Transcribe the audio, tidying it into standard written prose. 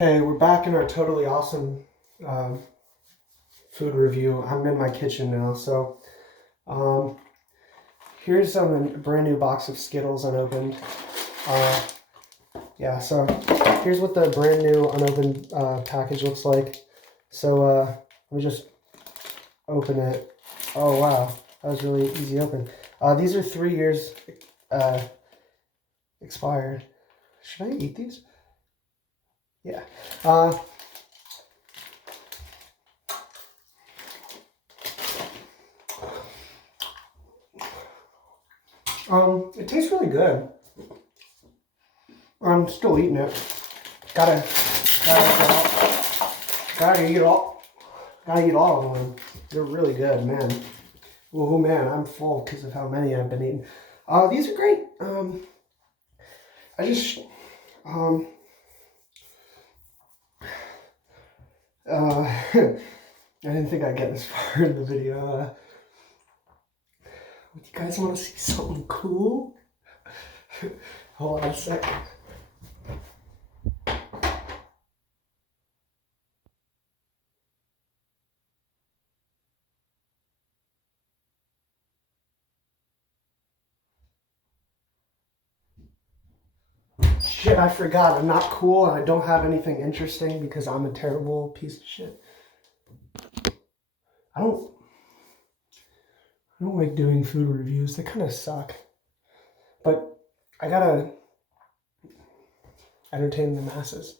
Hey, we're back in our totally awesome food review. I'm in my kitchen now, so um, here's a brand new box of Skittles unopened. Uh, yeah, so here's what the brand new unopened package looks like. So let me just open it. Oh wow, that was really easy open. These are 3 years uh, expired. Should I eat these? Yeah. It tastes really good. I'm still eating it. Gotta, gotta eat all, gotta eat all of them. They're really good, man. Oh man, I'm full because of how many I've been eating. These are great. I just, um, I didn't think I'd get this far in the video. You guys want to see something cool? Hold on a second. Shit, I forgot. I'm not cool and I don't have anything interesting because I'm a terrible piece of shit. I don't like doing food reviews. They kind of suck. But I gotta entertain the masses.